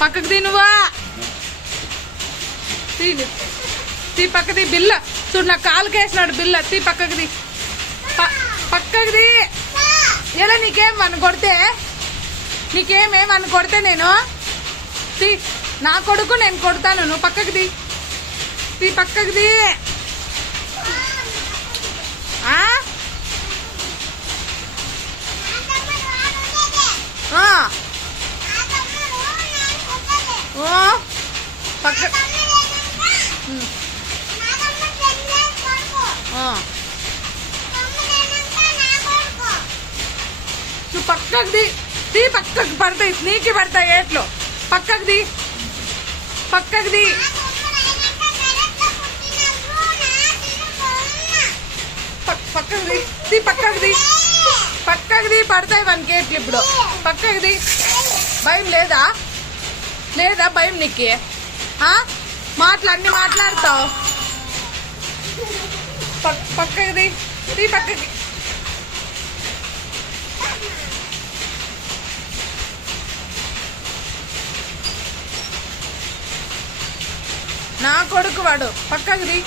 పక్కకు తీ నువ్వా తీ పక్కది బిల్ల చూడు నా కాలుకి వేసినాడు బిల్ల తీ పక్కది పక్కది ఎలా నీకేమని కొడితే నీకేమేమని కొడితే నేను తీ నా కొడుకు నేను కొడతాను నువ్వు పక్కది తీ పక్కది పక్క నువ్వు పక్కది తీ పక్కకు పడతాయి నీకు పడతాయి ఏట్లో పక్కది పక్కది పక్కది తీ పక్కది పడతాయి వానికి ఏట్లు ఇప్పుడు పక్కది భయం లేదా భయం నీకు అన్ని మాట్లాడతావు పక్కది తీ పక్కకి నా కొడుకు వాడు పక్కది